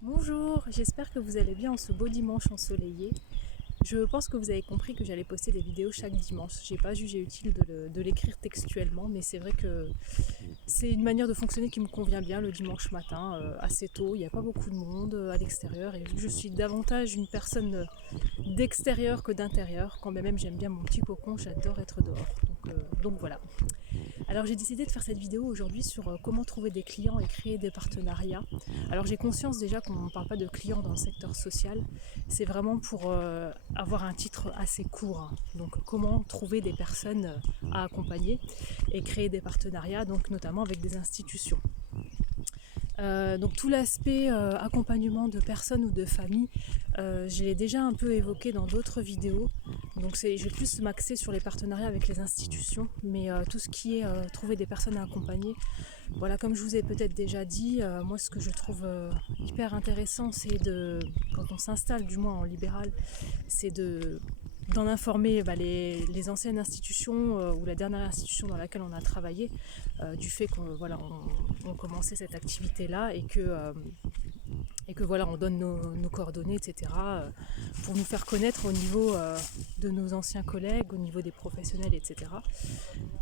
Bonjour, j'espère que vous allez bien en ce beau dimanche ensoleillé. Je pense que vous avez compris que j'allais poster des vidéos chaque dimanche. J'ai pas jugé utile de l'écrire textuellement, mais c'est vrai que c'est une manière de fonctionner qui me convient bien le dimanche matin, assez tôt. Il n'y a pas beaucoup de monde à l'extérieur et vu que je suis davantage une personne d'extérieur que d'intérieur, quand bien même j'aime bien mon petit cocon, j'adore être dehors. Donc voilà. Alors j'ai décidé de faire cette vidéo aujourd'hui sur comment trouver des clients et créer des partenariats. Alors j'ai conscience déjà qu'on ne parle pas de clients dans le secteur social, c'est vraiment pour avoir un titre assez court. Hein. Donc comment trouver des personnes à accompagner et créer des partenariats, donc notamment avec des institutions. Donc tout l'aspect accompagnement de personnes ou de familles, je l'ai déjà un peu évoqué dans d'autres vidéos. Donc je vais plus m'axer sur les partenariats avec les institutions, mais tout ce qui est trouver des personnes à accompagner, voilà, comme je vous ai peut-être déjà dit, moi ce que je trouve hyper intéressant, c'est quand on s'installe du moins en libéral, c'est d'en informer les anciennes institutions ou la dernière institution dans laquelle on a travaillé du fait qu'on on commençait cette activité là et que voilà, on donne nos coordonnées, etc., pour nous faire connaître au niveau de nos anciens collègues, au niveau des professionnels, etc.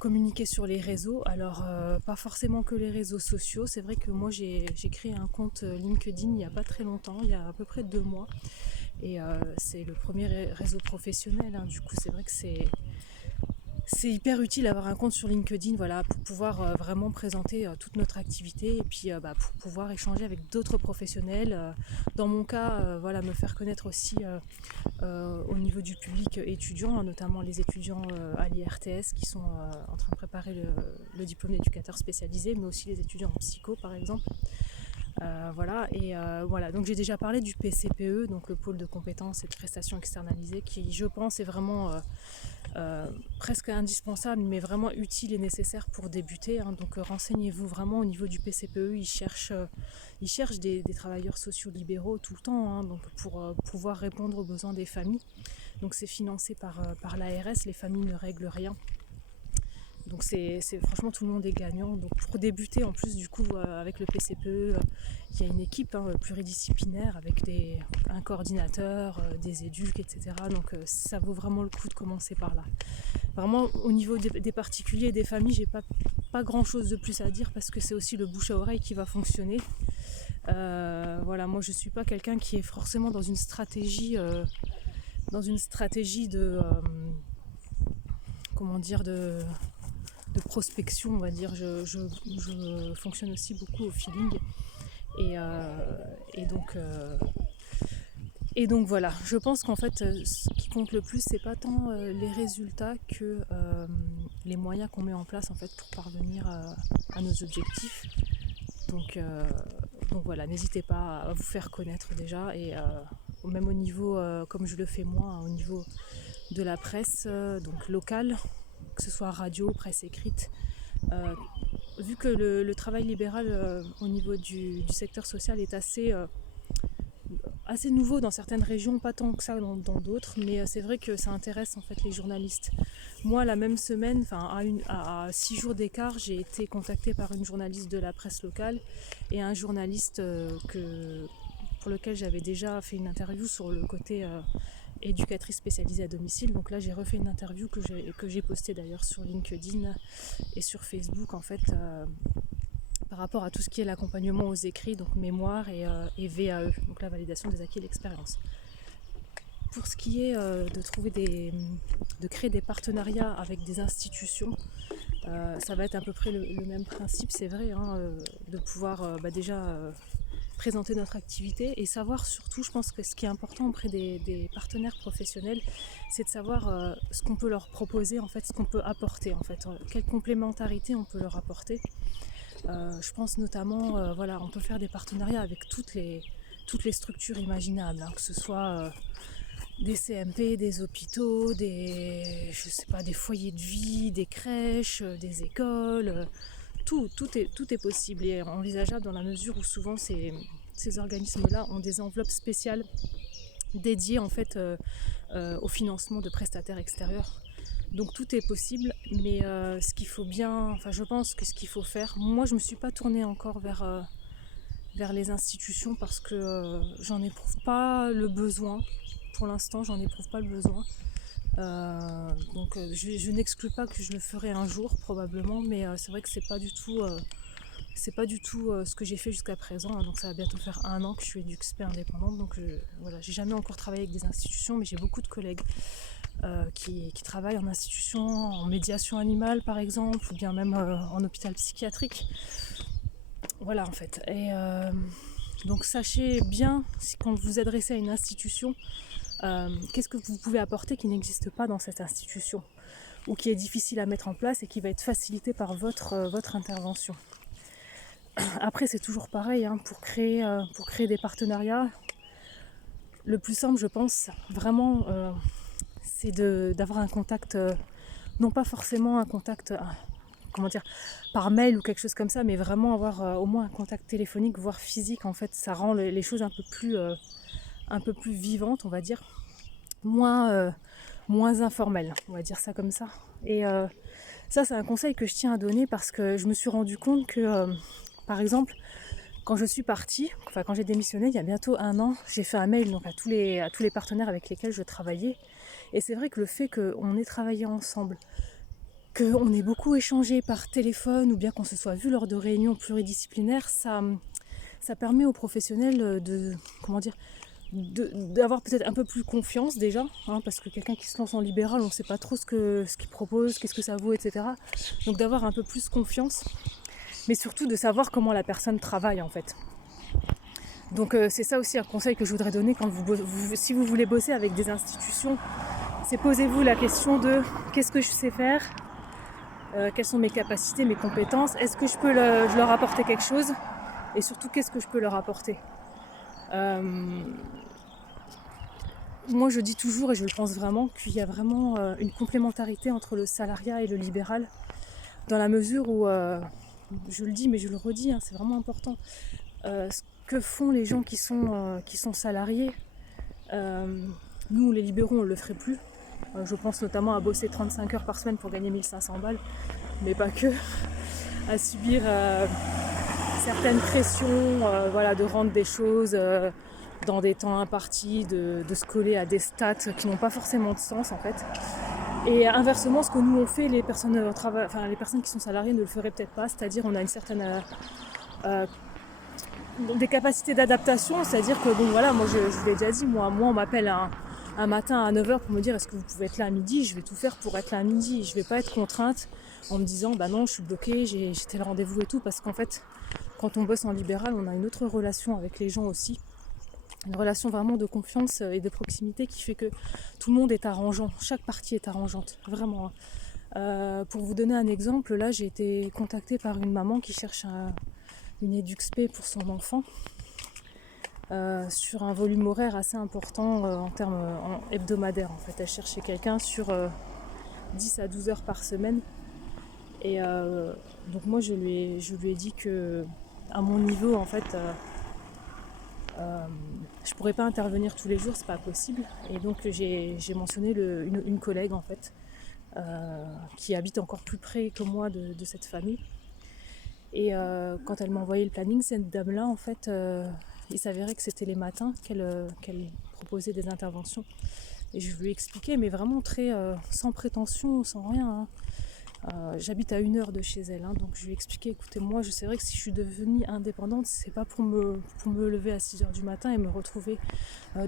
Communiquer sur les réseaux, alors pas forcément que les réseaux sociaux, c'est vrai que moi j'ai créé un compte LinkedIn il n'y a pas très longtemps, il y a à peu près 2 mois, et c'est le premier réseau professionnel, hein. Du coup c'est vrai que c'est hyper utile d'avoir un compte sur LinkedIn, voilà, pour pouvoir vraiment présenter toute notre activité et puis pour pouvoir échanger avec d'autres professionnels. Dans mon cas, voilà, me faire connaître aussi au niveau du public étudiant, hein, notamment les étudiants à l'IRTS qui sont en train de préparer le diplôme d'éducateur spécialisé, mais aussi les étudiants en psycho par exemple. Voilà, donc j'ai déjà parlé du PCPE, donc le pôle de compétences et de prestations externalisées, qui je pense est vraiment presque indispensable, mais vraiment utile et nécessaire pour débuter. Hein. Donc renseignez-vous vraiment au niveau du PCPE, ils cherchent des travailleurs sociaux libéraux tout le temps, hein, donc pour pouvoir répondre aux besoins des familles. Donc c'est financé par l'ARS, les familles ne règlent rien. Donc c'est franchement tout le monde est gagnant. Donc pour débuter en plus du coup avec le PCPE, il y a une équipe pluridisciplinaire avec un coordinateur, des éduques, etc. Donc ça vaut vraiment le coup de commencer par là. Vraiment au niveau des particuliers et des familles, j'ai pas grand chose de plus à dire parce que c'est aussi le bouche à oreille qui va fonctionner. Voilà, moi je suis pas quelqu'un qui est forcément dans une stratégie comment dire de prospection, on va dire. Je fonctionne aussi beaucoup au feeling. Et, euh, et, donc, euh, et donc voilà, je pense qu'en fait, ce qui compte le plus, c'est pas tant les résultats que les moyens qu'on met en place en fait pour parvenir à nos objectifs. Donc, euh, donc voilà, n'hésitez pas à vous faire connaître déjà et même au niveau, comme je le fais moi, au niveau de la presse, donc locale, que ce soit radio, presse écrite. Euh, Vu que le travail libéral au niveau du secteur social est assez nouveau dans certaines régions, pas tant que ça dans d'autres, mais c'est vrai que ça intéresse en fait les journalistes. Moi, la même semaine, à 6 jours d'écart, j'ai été contactée par une journaliste de la presse locale et un journaliste pour lequel j'avais déjà fait une interview sur le côté éducatrice spécialisée à domicile. Donc là, j'ai refait une interview que j'ai postée d'ailleurs sur LinkedIn et sur Facebook en fait. Par rapport à tout ce qui est l'accompagnement aux écrits, donc mémoire et VAE, donc la validation des acquis et l'expérience. Pour ce qui est de créer des partenariats avec des institutions, ça va être à peu près le même principe, c'est vrai, hein, de pouvoir déjà présenter notre activité et savoir surtout, je pense que ce qui est important auprès des partenaires professionnels, c'est de savoir ce qu'on peut leur proposer, en fait, ce qu'on peut apporter, en fait, quelle complémentarité on peut leur apporter. Je pense notamment, voilà, on peut faire des partenariats avec toutes les structures imaginables, hein, que ce soit des CMP, des hôpitaux, je sais pas, des foyers de vie, des crèches, des écoles. Tout est possible et envisageable dans la mesure où souvent ces organismes-là ont des enveloppes spéciales dédiées en fait au financement de prestataires extérieurs. Donc tout est possible, mais ce qu'il faut bien, enfin je pense que ce qu'il faut faire, moi je me suis pas tournée encore vers les institutions parce que j'en éprouve pas le besoin. Pour l'instant, j'en éprouve pas le besoin. Donc je n'exclus pas que je le ferai un jour probablement, mais c'est vrai que c'est pas du tout ce que j'ai fait jusqu'à présent, hein. Donc ça va bientôt faire 1 an que je suis EduxP indépendante, donc voilà, j'ai jamais encore travaillé avec des institutions, mais j'ai beaucoup de collègues qui travaillent en institution, en médiation animale par exemple, ou bien même en hôpital psychiatrique. Voilà en fait. Et donc sachez bien, quand vous vous adressez à une institution, qu'est-ce que vous pouvez apporter qui n'existe pas dans cette institution, ou qui est difficile à mettre en place et qui va être facilité par votre intervention. Après c'est toujours pareil, hein, pour créer des partenariats, le plus simple je pense vraiment c'est d'avoir un contact, non pas forcément un contact par mail ou quelque chose comme ça, mais vraiment avoir au moins un contact téléphonique, voire physique. En fait ça rend les choses un peu plus vivantes, on va dire, moins informelles, on va dire ça comme ça. Et ça c'est un conseil que je tiens à donner parce que je me suis rendu compte que par exemple quand je suis partie, quand j'ai démissionné il y a bientôt 1 an, j'ai fait un mail donc à tous les partenaires avec lesquels je travaillais. Et c'est vrai que le fait qu'on ait travaillé ensemble, qu'on ait beaucoup échangé par téléphone ou bien qu'on se soit vu lors de réunions pluridisciplinaires, ça permet aux professionnels d'avoir peut-être un peu plus confiance déjà, hein, parce que quelqu'un qui se lance en libéral, on ne sait pas trop ce qu'il propose, qu'est-ce que ça vaut, etc. Donc d'avoir un peu plus confiance, mais surtout de savoir comment la personne travaille en fait. Donc c'est ça aussi un conseil que je voudrais donner si vous voulez bosser avec des institutions, c'est posez-vous la question de qu'est-ce que je sais faire, quelles sont mes capacités, mes compétences, est-ce que je peux leur apporter quelque chose, et surtout qu'est-ce que je peux leur apporter. Moi je dis toujours, et je le pense vraiment, qu'il y a vraiment une complémentarité entre le salariat et le libéral, dans la mesure où, je le dis mais je le redis, hein, c'est vraiment important, ce que font les gens qui sont salariés, nous les libéraux on ne le ferait plus. Je pense notamment à bosser 35 heures par semaine pour gagner 1500 balles, mais pas que, à subir certaines pressions, de rendre des choses dans des temps impartis, de se coller à des stats qui n'ont pas forcément de sens en fait. Et inversement, ce que nous on fait, les personnes qui sont salariées ne le feraient peut-être pas, c'est-à-dire on a une certaine des capacités d'adaptation, c'est-à-dire que moi je vous l'ai déjà dit, moi on m'appelle un matin à 9h pour me dire est-ce que vous pouvez être là à midi, je vais tout faire pour être là à midi, je vais pas être contrainte en me disant bah non je suis bloquée, j'ai tel rendez-vous et tout, parce qu'en fait quand on bosse en libéral on a une autre relation avec les gens aussi, une relation vraiment de confiance et de proximité qui fait que tout le monde est arrangeant, chaque partie est arrangeante, vraiment. Pour vous donner un exemple, là j'ai été contactée par une maman qui cherche une EduxP pour son enfant, sur un volume horaire assez important en termes hebdomadaires en fait. Elle cherchait quelqu'un sur 10 à 12 heures par semaine. Et donc moi je lui ai dit que à mon niveau en fait je pourrais pas intervenir tous les jours, c'est pas possible. Et donc j'ai mentionné une collègue en fait qui habite encore plus près que moi de cette famille. Et quand elle m'a envoyé le planning, cette dame-là, en fait, il s'avérait que c'était les matins qu'elle proposait des interventions. Et je lui ai expliqué, mais vraiment très sans prétention, sans rien, hein. J'habite à 1 heure de chez elle, hein, donc je lui ai expliqué, écoutez, moi, c'est vrai que si je suis devenue indépendante, c'est pas pour me lever à 6h du matin et me retrouver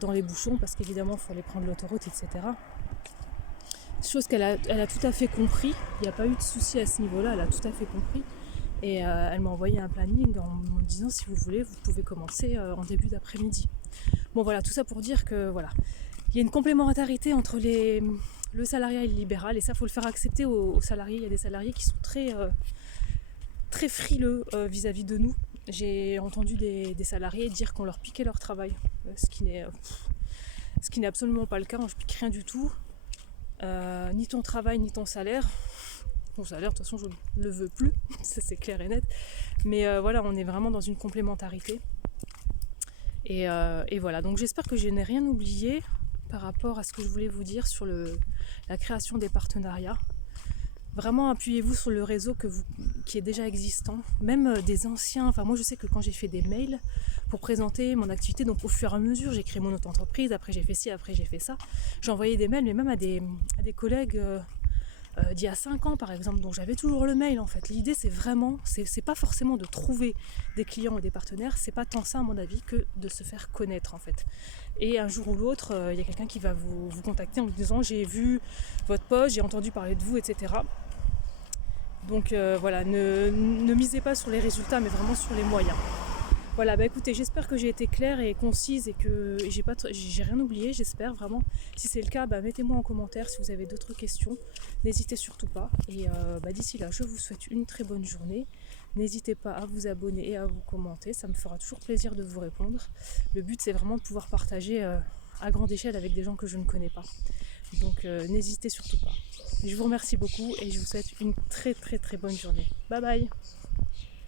dans les bouchons, parce qu'évidemment, il faut aller prendre l'autoroute, etc. Chose qu'elle a tout à fait compris, il n'y a pas eu de souci à ce niveau-là, elle a tout à fait compris. Et elle m'a envoyé un planning en me disant si vous voulez, vous pouvez commencer en début d'après-midi. Bon voilà, tout ça pour dire que voilà, il y a une complémentarité entre le salariat et le libéral, et ça faut le faire accepter aux salariés. Il y a des salariés qui sont très frileux vis-à-vis de nous. J'ai entendu des salariés dire qu'on leur piquait leur travail, ce qui n'est absolument pas le cas. Je pique rien du tout, ni ton travail ni ton salaire. Mon salaire, de toute façon, je ne le veux plus, ça c'est clair et net. Mais voilà, on est vraiment dans une complémentarité. Et voilà, donc j'espère que je n'ai rien oublié par rapport à ce que je voulais vous dire sur la création des partenariats. Vraiment appuyez-vous sur le réseau qui est déjà existant, même des anciens. Enfin moi je sais que quand j'ai fait des mails pour présenter mon activité, donc au fur et à mesure j'ai créé mon auto-entreprise, après j'ai fait ci, après j'ai fait ça, j'ai envoyé des mails mais même à des collègues d'il y a 5 ans par exemple, donc j'avais toujours le mail en fait. L'idée c'est vraiment, c'est pas forcément de trouver des clients ou des partenaires, c'est pas tant ça à mon avis que de se faire connaître en fait. Et un jour ou l'autre, il y a quelqu'un qui va vous contacter en vous disant j'ai vu votre post, j'ai entendu parler de vous, etc. Donc voilà, ne misez pas sur les résultats mais vraiment sur les moyens. Voilà, bah écoutez, j'espère que j'ai été claire et concise et que j'ai rien oublié, j'espère vraiment. Si c'est le cas, bah mettez-moi en commentaire si vous avez d'autres questions. N'hésitez surtout pas. Et d'ici là, je vous souhaite une très bonne journée. N'hésitez pas à vous abonner et à vous commenter, ça me fera toujours plaisir de vous répondre. Le but, c'est vraiment de pouvoir partager à grande échelle avec des gens que je ne connais pas. Donc n'hésitez surtout pas. Je vous remercie beaucoup et je vous souhaite une très très très bonne journée. Bye bye.